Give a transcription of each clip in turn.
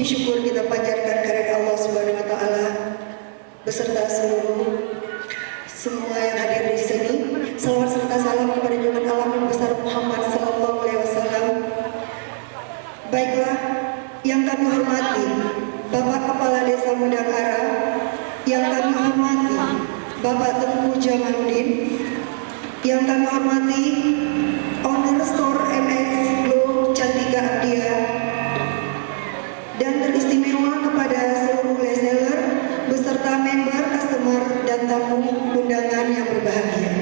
Puji syukur kita panjatkan kehadirat Allah Subhanahu wa taala beserta semua yang hadir di sini. Salawat serta salam kepada junjungan alam besar Muhammad sallallahu alaihi wasallam. Baiklah, yang kami hormati Bapak Kepala Desa Mudangara, yang kami hormati Bapak Tengku Jamaluddin, yang kami hormati Owner Store MS Glow Cantika Abdia, dan teristimewa kepada seluruh reseller beserta member, customer, dan tamu undangan yang berbahagia.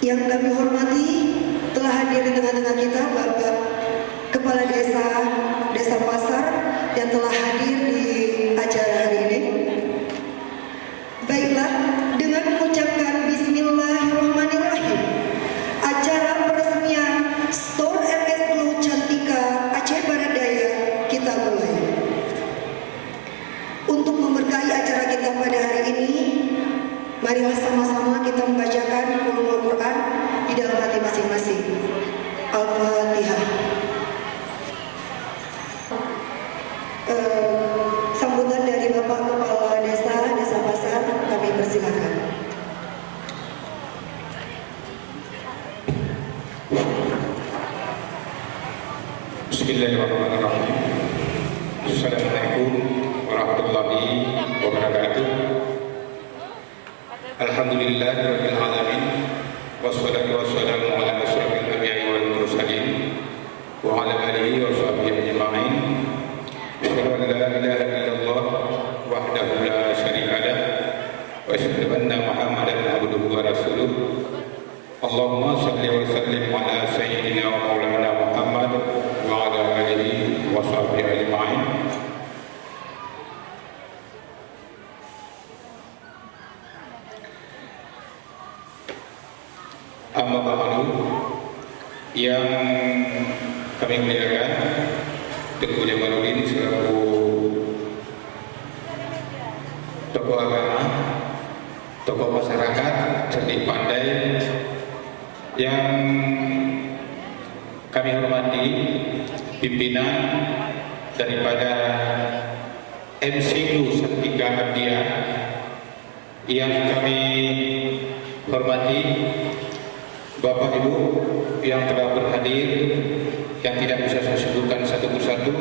Yang kami hormati, telah hadir di tengah-tengah kita Bapak Kepala Desa Pasar yang telah hadir di acara hari ini. Baiklah, dengan mengucapkan Bismillahirrahmanirrahim, acara peresmian Store MS Glow Cantika Aceh Barat Daya kita mulai. Untuk memberkahi acara kita pada hari ini, marilah sama-sama kita membacakan ulumul Quran di dalam hati masing-masing. Al-Fatihah. Sambutan dari Bapak Kepala Desa Pasar kami persilakan. Bismillahirrahmanirrahim. Assalamualaikum warahmatullahi wabarakatuh. Alhamdulillahirabbil alamin. Wassalatu wassalamu ala asyrofil anbiya'i wal mursalin wa ala alihi wa sahbihi ajma'in. Asyhadu an la ilaha illallah wahdahu la syarika lah wa asyhadu anna Muhammadan abduhu wa rasuluh. Allahumma shalli wa sallim ala sayyidina wa maulana Muhammad wa ala alihi wa sahbihi ajma'in. Amma ba'du, yang kami muliakan Tengku Jamaluddin selaku tokoh agama, tokoh masyarakat, cerdik pandai, yang kami hormati pimpinan daripada MC Glow Cantika Abdia, yang kami hormati Bapak Ibu yang telah berhadir, yang tidak bisa saya sebutkan satu persatu,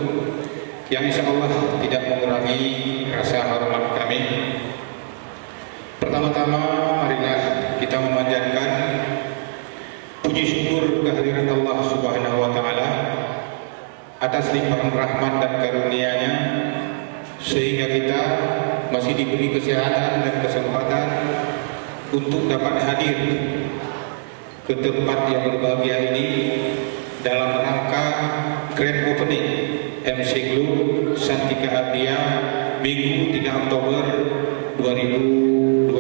yang insya Allah tidak mengurangi rasa hormat kami. Pertama-tama marilah kita memanjatkan puji syukur kehadirat Allah Subhanahu wa taala atas limpahan rahmat dan karunia-Nya, sehingga kita masih diberi kesehatan dan kesempatan untuk dapat hadir ke tempat yang berbahagia ini dalam rangka Grand Opening MC Glow Cantika Abdia Minggu 3 Oktober 2021.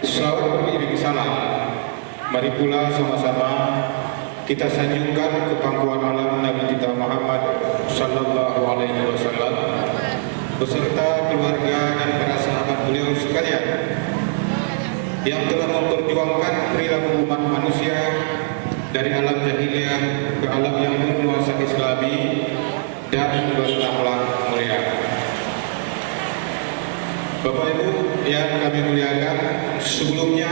Selamat beriring salam. Mari pula sama-sama kita sanjungkan ke pangkuan alam Nabi kita Muhammad sallallahu alaihi wasallam beserta keluarga dan para sahabat beliau sekalian yang telah memperjuangkan perilaku umat manusia dari alam jahiliyah ke alam yang bernuansa Islami dan berakhlak mulia. Bapak Ibu yang kami muliakan, sebelumnya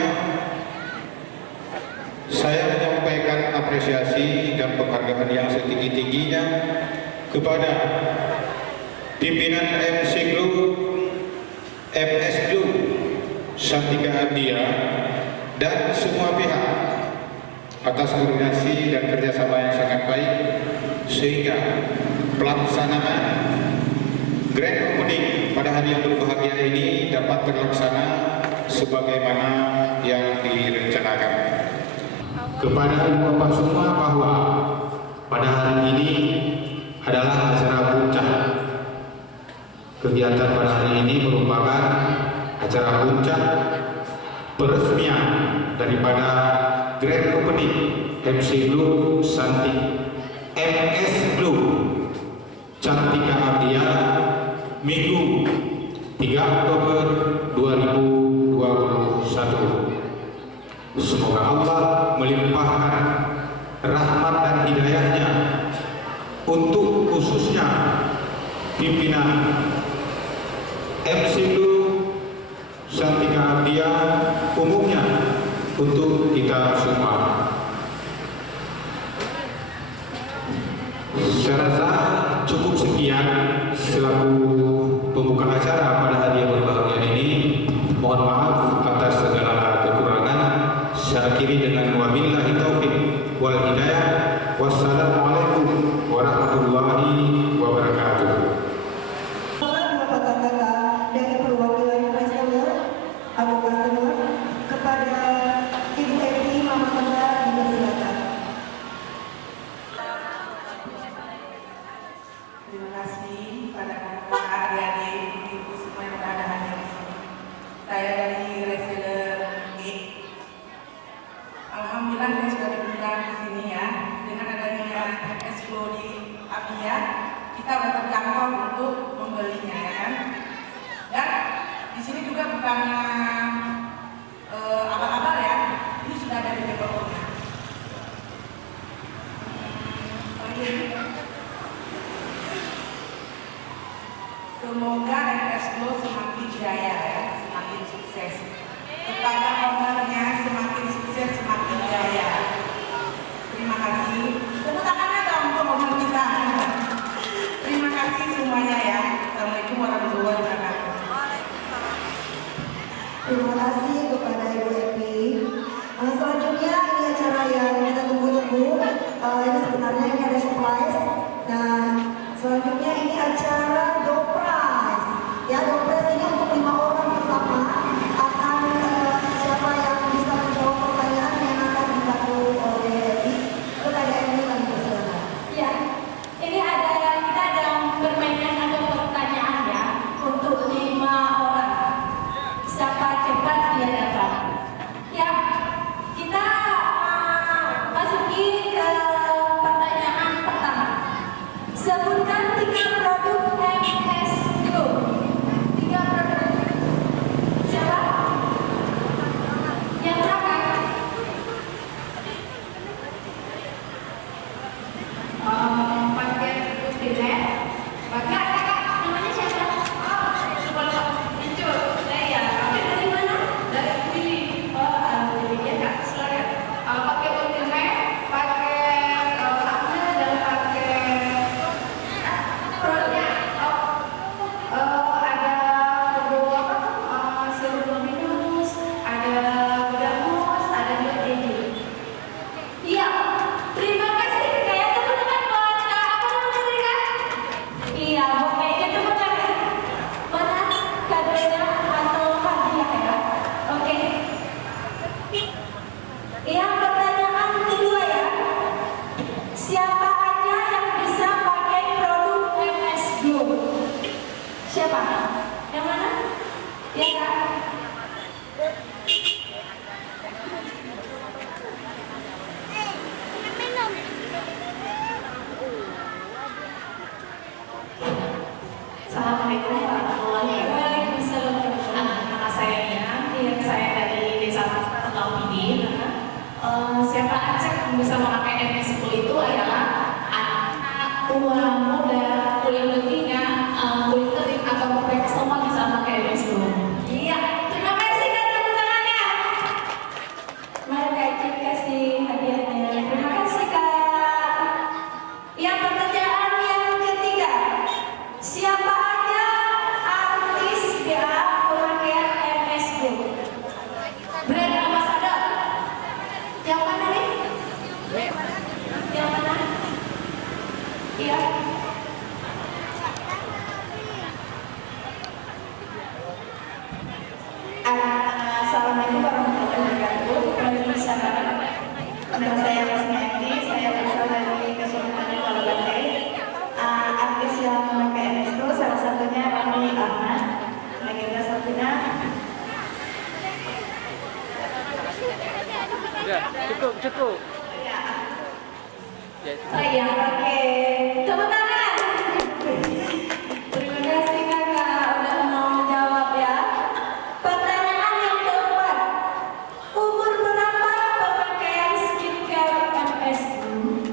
saya menyampaikan apresiasi dan penghargaan yang setinggi-tingginya kepada pimpinan MC Glow, MS Glow Cantika Abdia, dan semua pihak atas koordinasi dan kerjasama yang sangat baik sehingga pelaksanaan Grand Opening pada hari yang berbahagia ini dapat terlaksana sebagaimana yang direncanakan. Kepada Bapak semua bahwa pada hari ini adalah acara puncak. Kegiatan pada hari ini merupakan acara puncak peresmian daripada Grand Opening MC Glow MS Glow Cantika Abdia Minggu 3 Oktober 2021. khususnya pimpinan MCU Santika Abdia, umumnya untuk kita semua. Saya rasa cukup sekian selaku pembuka acara pada hari yang berbahagia ini. Mohon maaf atas segala kekurangan. Saya akhiri dengan wabillahi taufik wal hidayah. Wassalamualaikum warahmatullahi wabarakatuh. Kata-kata dari perwakilan reseller atau customer kepada Ibu Evi Mama Tengah dipersilakan. Terima kasih pada kakak, adik-adik, ibu semua yang berada hadir di sini. Saya dari reseller G. Alhamdulillah saya sudah diundang di sini ya. Dengan adanya expo di Abia, kita sudah terjangkau untuk membelinya ya kan. Dan di sini juga bukannya abal-abal ya. Ini sudah ada di developernya. Semoga Expo semakin jaya ya, semakin sukses. Kepada ownernya semakin sukses, semakin jaya. Terima kasih. Tepuk tangannya dong untuk owner kita. Terima kasih semuanya ya. Assalamualaikum warahmatullahi wabarakatuh. Terima kasih kepada Ibu Evi. Selanjutnya ini acara yang kita tunggu-tunggu. Ini sebenarnya ini ada surprise. Nah, selanjutnya ini acara door prize. Ya, door prize ini untuk 5 orang pertama akan siapa yang bisa menjawab pertanyaan yang akan dibantu oleh Evi. Kepada Evi kami persilakan. Ya, ini kita ada permainan atau pertanyaan ya untuk 5 orang. Siapa cepat dia dapat. Ya, kita masuki ke pertanyaan pertama. Sebutkan 3 produk MS Group. 3 produk. Siapa? Yang berapa? Pakai ultimate. Kakak, namanya siapa? Muncul. Saya. Dari mana? Dari Willy. Willy ya kak. Silakan. Pakai ultimate, pakai akne dan pakai produknya. Ada serum minus, ada gamos, ada juga angel. Iya, terima kasih kayak teman-teman buat apa namanya tadi kak? Iya, buat kayaknya tepuk tangan. Mana kadonya atau hadiah ya? Oke. Yang pertanyaan kedua ya. Siapa aja yang bisa pakai produk MS Group? Siapa? Yang mana? Ya kak? Assalamualaikum warahmatullahi wabarakatuh. Nama saya Nina, saya dari Desa Tengah. Siapa aja yang bisa memakai MS Group itu adalah anak tua muda, kulit betina, kulit kering atau mereka semua bisa pakai MS Group. Iya, terima kasih kan tepuk tangannya. Mari Kak kasih hadiahnya. Terima kasih Kak. Yang pertanyaan yang ketiga. Siapa aja artis ya pemakaian MS Group? Brand ambassador. Yang mana nih? Yang mana? Iya. Assalamualaikum warahmatullahi wabarakatuh. Waalaikumsalam. Nama saya Rasmiati, saya berasal dari Kesultanan Kuala Bantai. Artis yang memakai MS Group salah satunya Rani Ahmad, Nagita Safina. Cukup. Oh iya, oke. Tepuk tangan. Terima kasih kakak udah mau menjawab ya. Pertanyaan yang keempat. Umur berapa pemakaian skincare MS Group?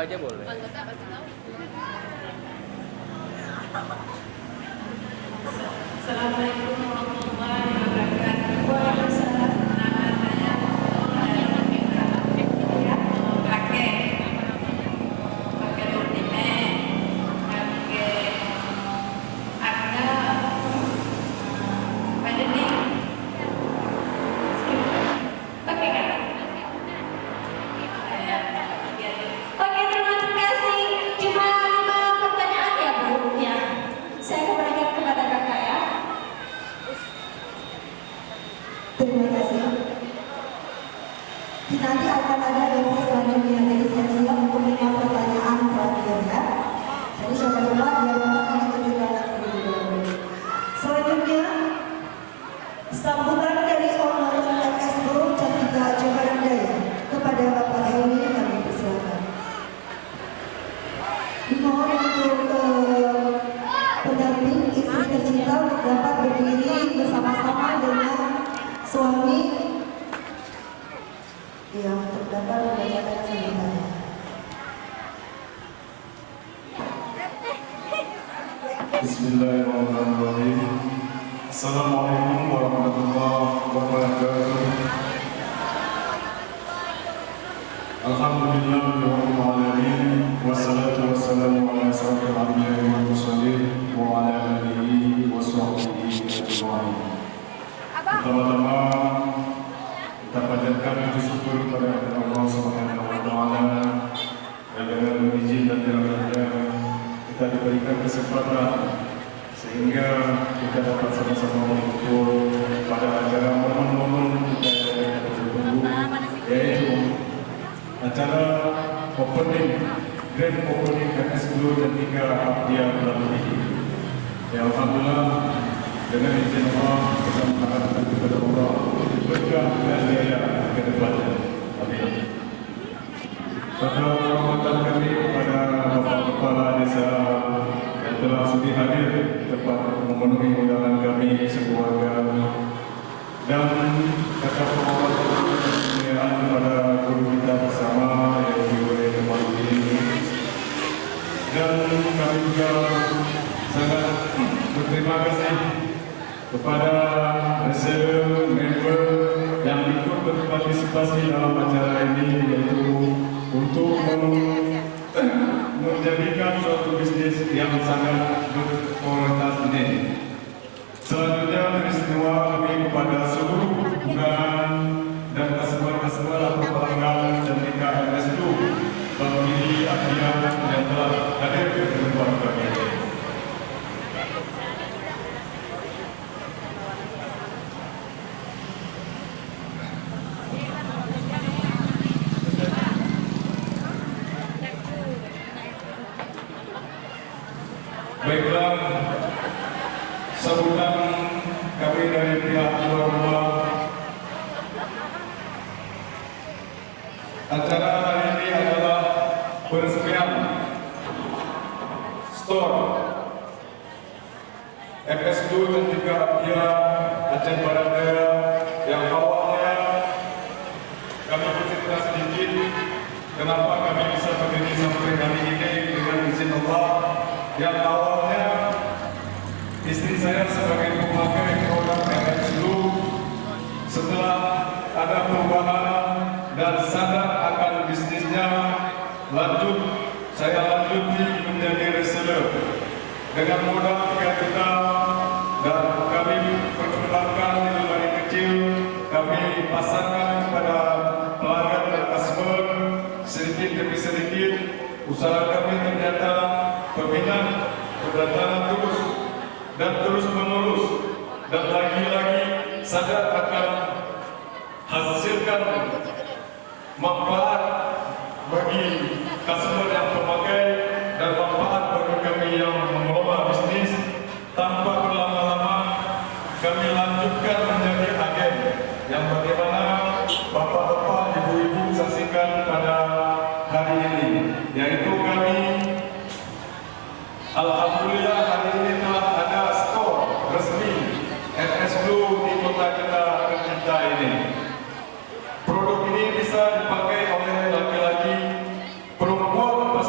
aja boleh. Assalamualaikum warahmatullahi wabarakatuh. Waalaikumsalam. Nama saya pakai rutine, pakai ada pada nih. Oke kan? Oke, terima kasih. Cuma 5 pertanyaan ya Bu. Ya, saya kembalikan kepada kakak ya. Terima kasih. Nanti akan ada demo selanjutnya dari siap-siap untuk 5 pertanyaan terakhir ya. Jadi coba-coba biar Bapak kami tunjukkan terlebih dahulu. Selanjutnya, sambutan dari Honor FSO Cantika Jakarandaya kepada Bapak Helmi kami persilakan. Dimohon untuk pendamping istri tercinta untuk dapat berdiri bersama-sama dengan suami yang terdapat membacakan sambutannya. Bismillahirrahmanirrahim. Assalamualaikum warahmatullahi wabarakatuh. Alhamdulillahirabbil alamin wassalatu wassalamu ala asyrofil anbiya'i wal mursalin wa ala alihi wa sahbihi ajma'in. Pertama-tama kita panjatkan puji syukur kepada Allah Subhanahu wa taala yang dengan izin dan rahmatnya kita diberikan kesempatan sehingga kita dapat sama-sama mengukur pada acara momen-momen kita yang tertunggu, yaitu acara grand opening FS10 dan 3 Abdiya Bulan ini. Ya Alhamdulillah, dengan izin Allah kita mengharapkan kepada Allah berkah dan jaya ke depannya. Amin. Pada penghormatan kami kepada Bapak Kepala Desa yang telah sudi hadir tempat memenuhi undangan kami sekeluarga, dan kata penghormatan kepada guru kita bersama yang diulai tempat ini, dan kami juga sangat berterima kasih kepada reseller member yang ikut berpartisipasi dalam acara ini, yaitu untuk menjadikan suatu bisnis yang sangat berkualitas ini. Selanjutnya beristimewa kami kepada seluruh undangan dan customer atau pelanggan dan KMS itu pemilih akhirnya yang telah hadir di tempat kami. Baiklah, sambutan kami dari pihak tuan rumah. Acara hari ini adalah peresmian store FS2 dan 3 Abdiya Aceh Barat Daya yang awalnya kami bercerita sedikit kenapa kami bisa berdiri sampai hari ini dengan izin Allah. Yang awalnya istri saya sebagai pemakai produk FS2, setelah ada perubahan dan sadar akan bisnisnya, saya lanjuti menjadi reseller dengan modal 3 juta, dan kami perkembangkan di lemari kecil, kami pasarkan kepada pelanggan dan customer sedikit demi sedikit. Usaha kami ternyata peminat berdatangan terus dan terus menerus, dan lagi-lagi sadar akan hasilkan manfaat bagi customer yang pemakai dan manfaat bagi kami yang mengelola bisnis. Tanpa berlama-lama kami lanjutkan menjadi agen yang bagaimana bapak-bapak, ibu-ibu saksikan pada hari ini, yaitu kami alhamdulillah hari ini telah ada store resmi FS2 di kota kita tercinta ini. Produk ini bisa dipakai oleh laki-laki, perempuan,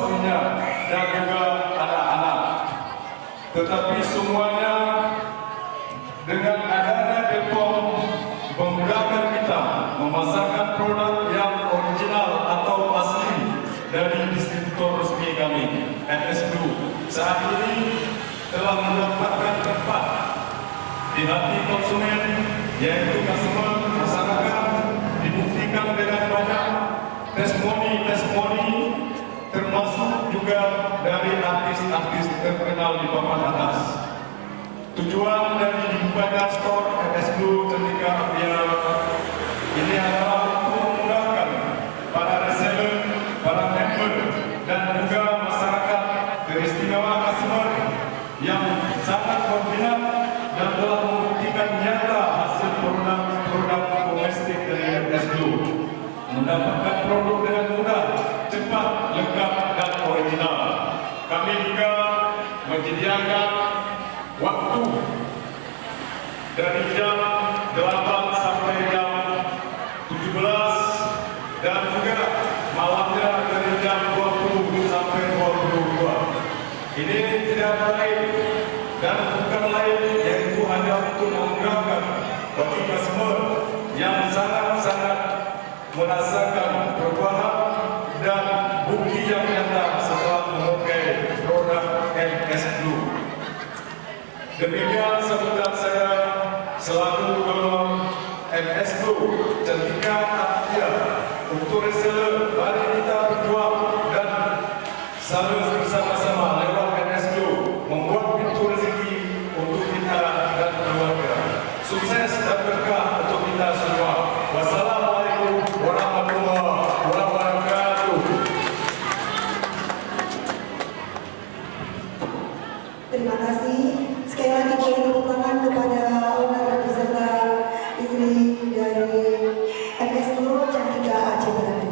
memasarkan produk yang original atau asli dari distributor resmi kami, MS Blue. Saat ini telah mendapatkan tempat di hati konsumen, yaitu customer masyarakat, dibuktikan dengan banyak testimoni, termasuk juga dari artis-artis terkenal di papan atas. Tujuan dari dibukanya stor MS Blue Cantika Apia ini adalah untuk memudahkan para reseller, para member, dan juga masyarakat teristimewa customer yang sangat berminat dan telah membuktikan nyata hasil produk domestik dari MS Blue, mendapatkan produk dengan mudah, cepat, lengkap, dan original. Kami juga menyediakan waktu dari jam 8 sampai jam 17 dan juga malamnya dari jam 20 sampai 22. Ini tidak lain dan bukan lain, yaitu hanya untuk memudahkan bagi customer yang sangat-sangat merasakan perubahan dan bukti yang nyata setelah memakai produk MS Blue. Demikian sambutan saya selaku donor MS Blue Cantika Apia untuk reseller. Mari kita berjuang dan selalu bersama-sama lewat MS Blue membuat pintu rezeki untuk kita dan keluarga. Sukses dan berkah untuk kita semua. Wassalamualaikum warahmatullahi wabarakatuh. Terima kasih. Sekali lagi boleh tepuk tangan kepada owner beserta istri dari MS Blue Cantika Aceh Barat.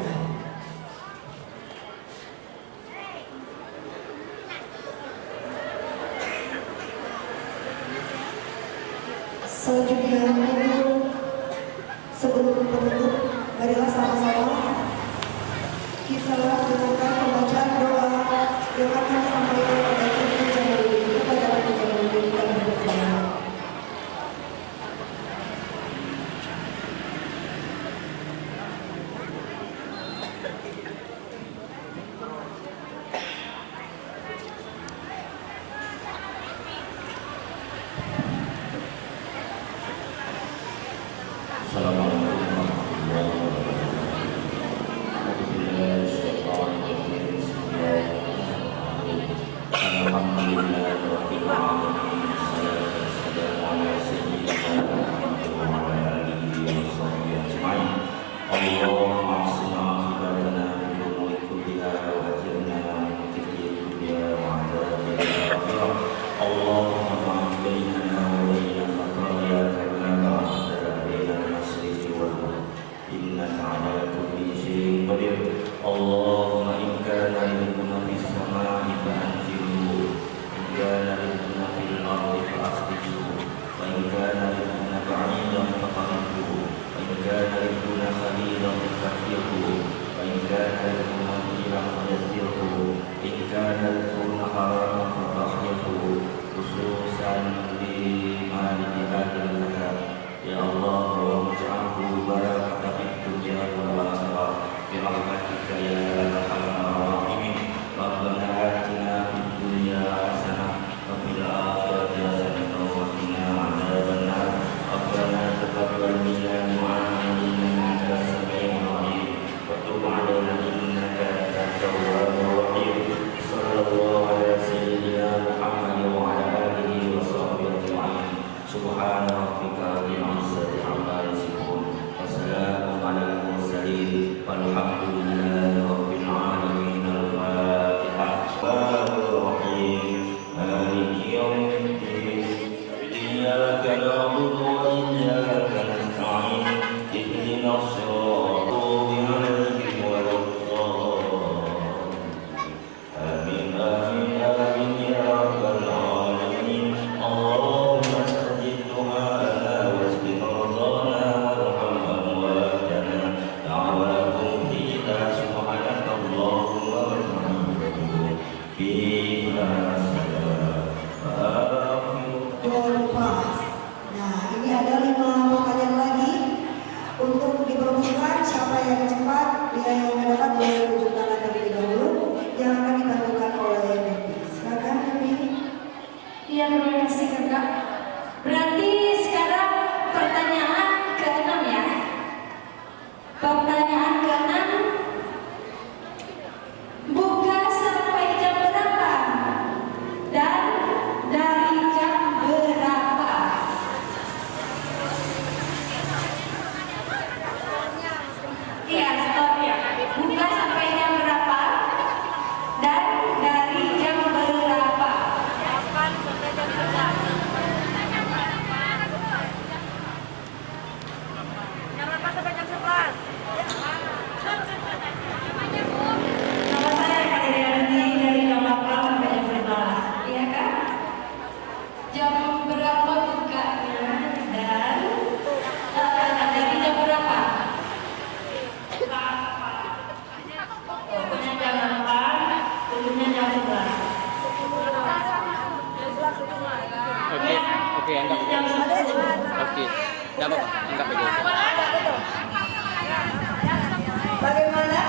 Bagaimana?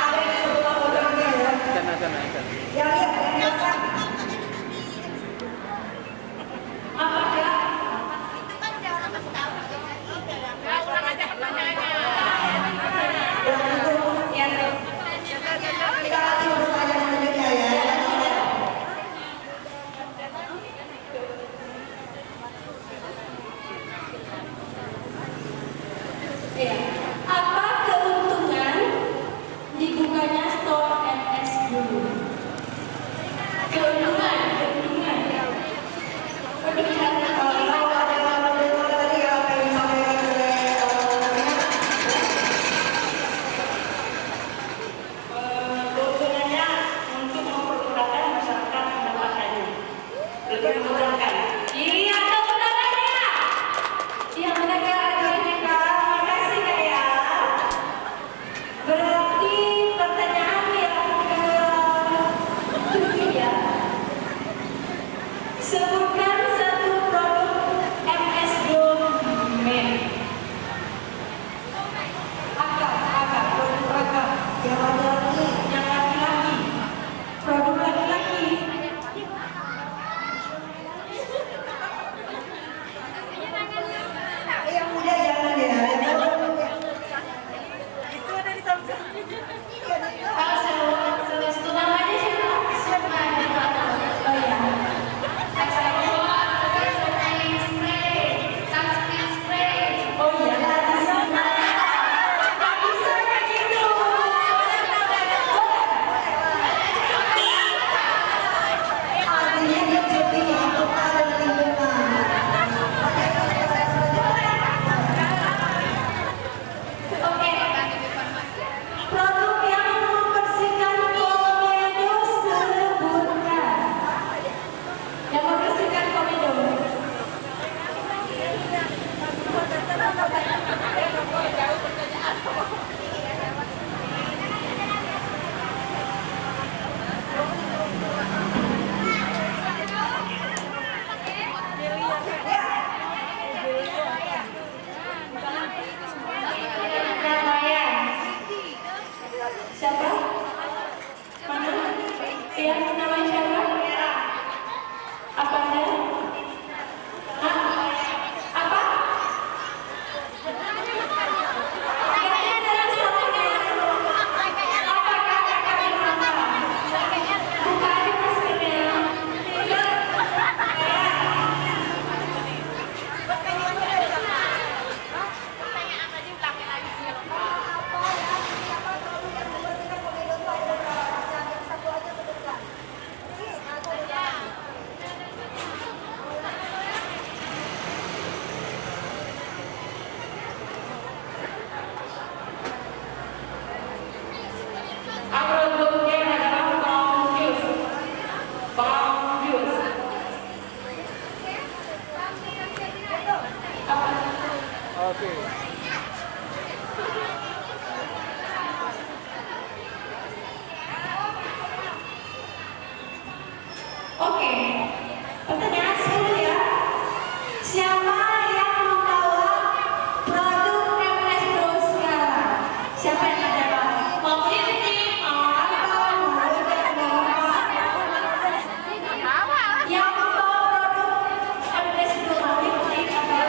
Ada di sebelah orangnya ya. Yang lihat, yang lihat. Apakah Kita lagi bersaja selanjutnya ya. ya, apa keuntungan dibukanya store NS dulu? Keuntungan. Kalau ada mendengar tadi apa yang disampaikan oleh orangnya, keuntungannya untuk mempermudahkan masyarakat pendapatannya, lebih memudahkan. Iya, keuntungannya. Yang negara Amerika, makasih Kak ya. Berarti pertanyaan yang ke-7 ya. Sebutkan satu produk MS Domain. produk apa? Yang laki-laki. Yang laki-laki. Produk laki-laki. Yang muda jangan ya. Itu namanya siapa? Oh ya. Oh iya, nggak bisa kayak gitu. Artinya dia jadi yang peka dengan lingkungan. Oke. Produk yang membersihkan komedo sebutkan. Yang membersihkan komedo. Namanya siapa? Mana? Yang namanya siapa? Apa ada? Hah? Apa? Kayaknya dalam salahnya. Apakah kakak bermata? Buka aja maskernya. Produknya adalah Bang Jus. Oke, pertanyaan 10 ya. Siapa yang membawa produk MS Pro sekarang? Siapa yang ada? Mau lifting, mau apa, mau udah, mau apa? Yang membawa produk MS Pro mau lifting apa?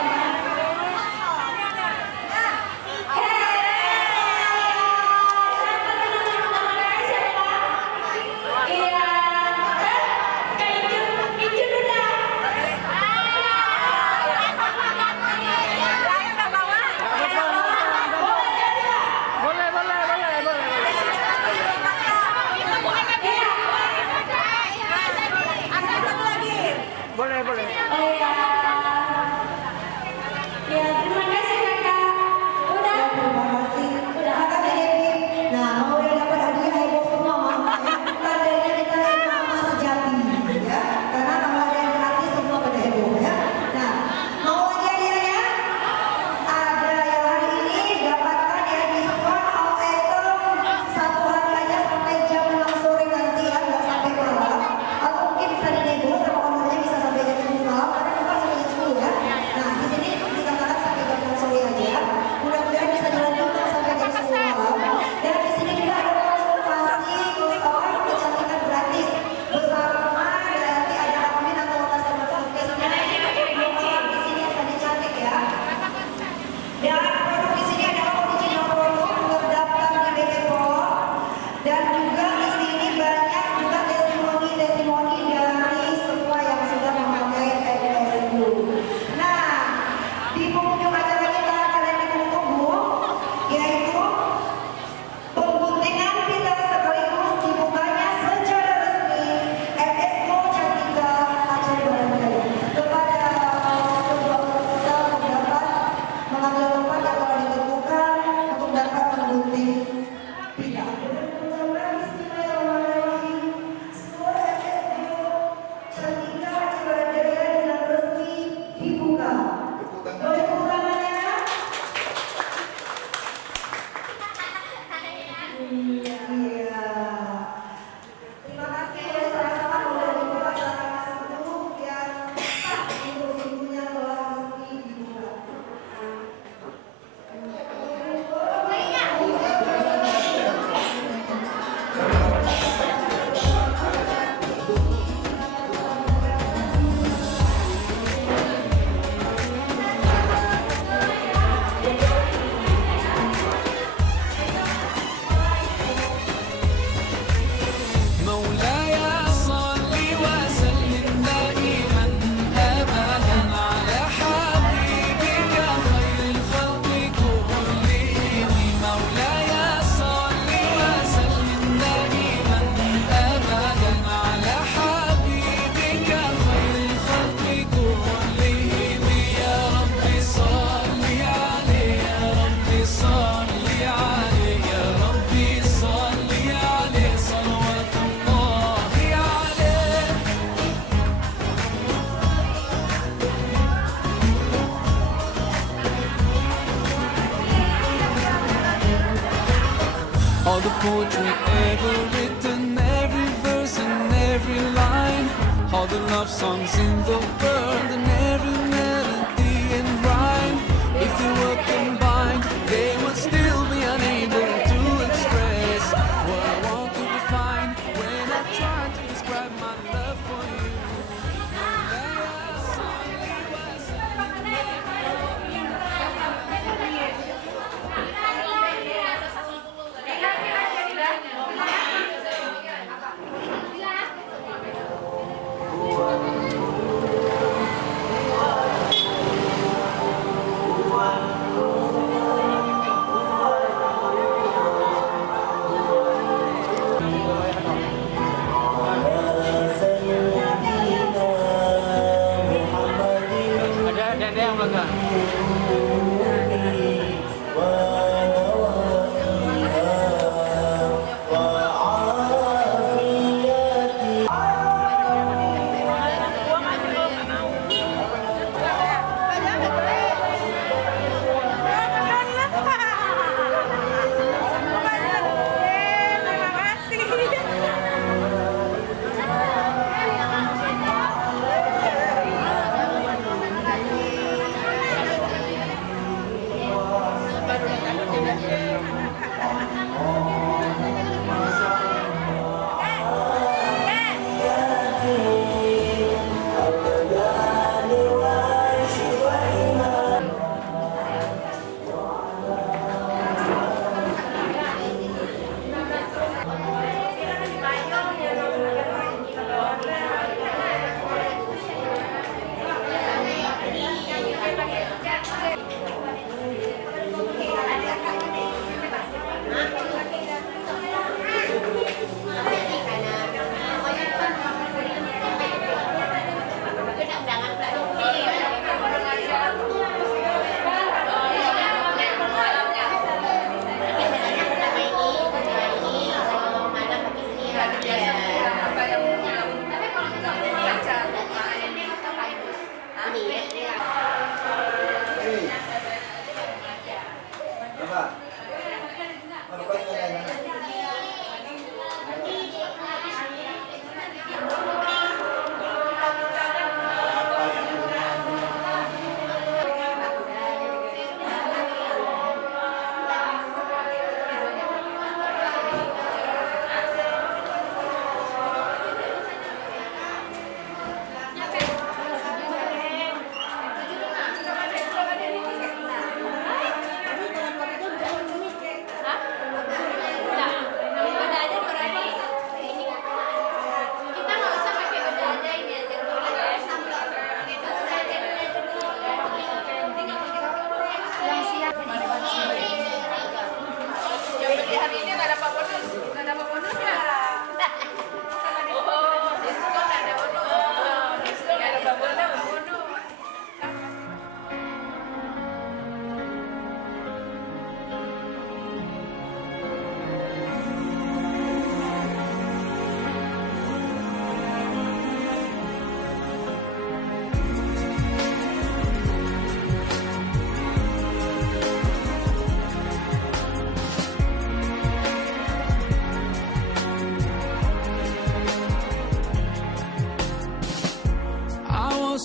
the poetry ever written, every verse and every line, all the love songs in the world and every melody and rhyme. If they were combined, they would still be unable to express what I want to define when I try to describe my love for you.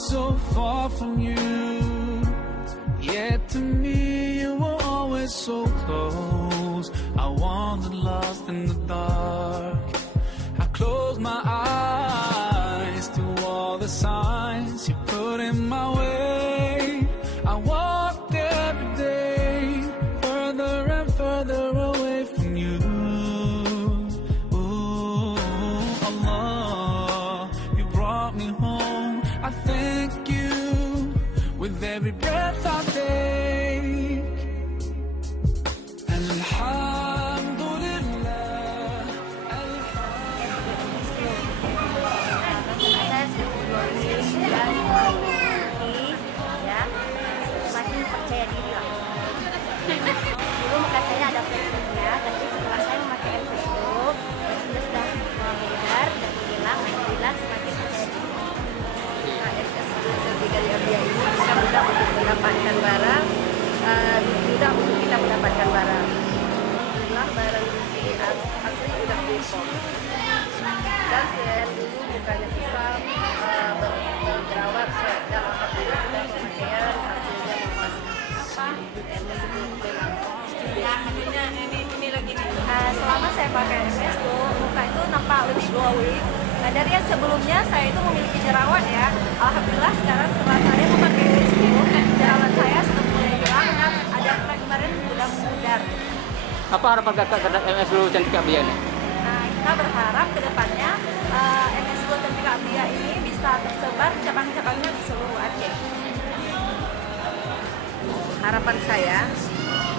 So far from you, yet to me you were always so close. I wandered lost in the dark. I closed my eyes to all the signs you put in my way. I walked every day further and further away from you. Ooh, Allah, you brought me home. I thank you with every breath I take. Alhamdulillah, semakin percaya diri lah. Dulu muka saya ada Facebooknya, tapi setelah saya memakai Facebook, sudah beredar dan hilang. Alhamdulillah semakin percaya diri. Nah, dari Abia ini bisa mudah untuk mendapatkan barang saya pakai MS tuh muka itu nampak lebih glowing. Nah dari yang sebelumnya saya itu memiliki jerawat ya. Alhamdulillah sekarang setelah saya memakai MS tuh jerawat saya sudah mulai hilang dan ada kemarin sudah memudar. Apa harapan kakak terhadap MS Glow Cantika Abia ini? Nah kita berharap kedepannya MS Glow Cantika Abia ini bisa tersebar cabang-cabangnya di seluruh Aceh. Harapan saya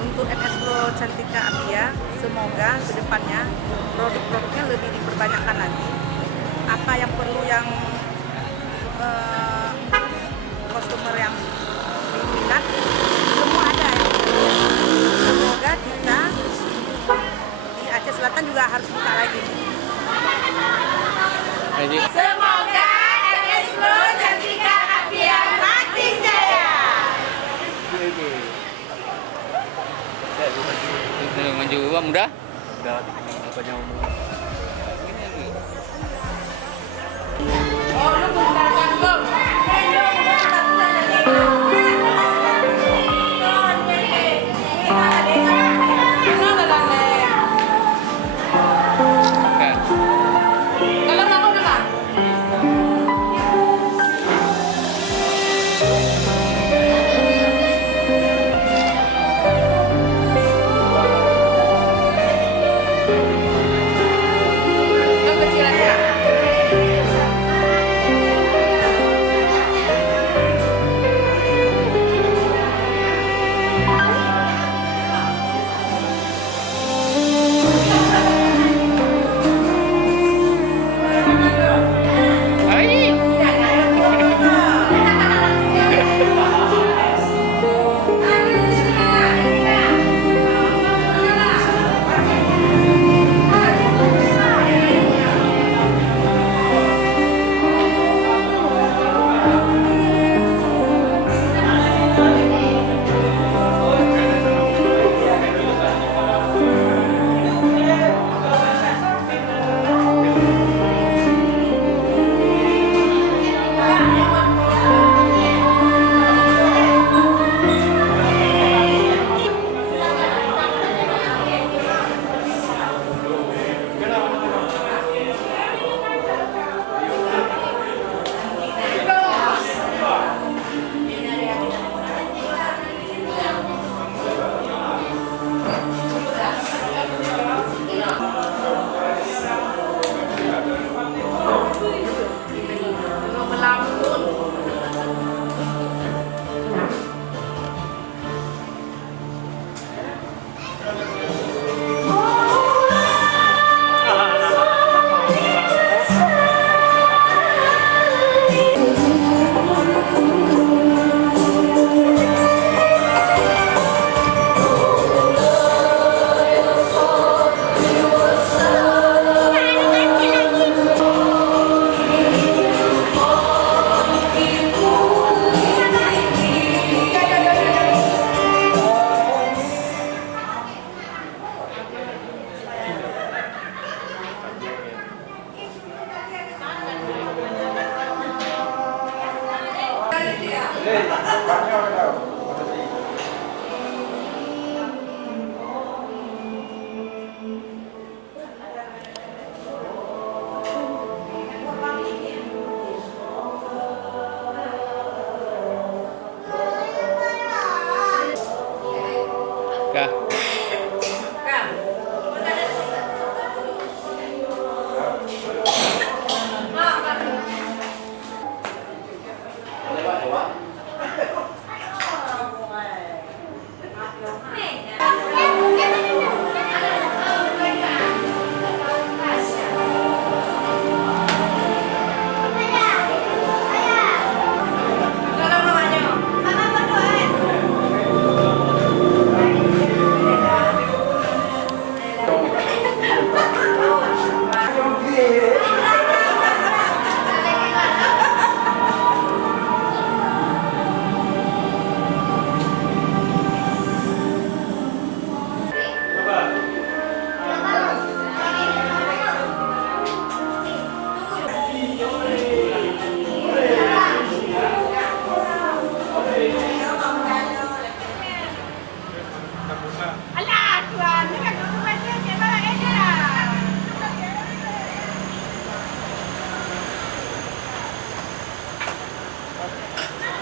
untuk MS Glow Cantika Abia, semoga kedepannya produk-produknya lebih diperbanyakkan lagi. Apa yang perlu yang customer yang diminat, semua ada ya. Semoga kita di Aceh Selatan juga harus buka lagi. Semoga MS Glow Cantika Abia makin jaya. Maju mudah? Udah, apa jauh? Oh, lu menggunakan belum?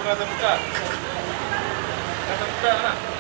Kata buka. Kata buka, anak.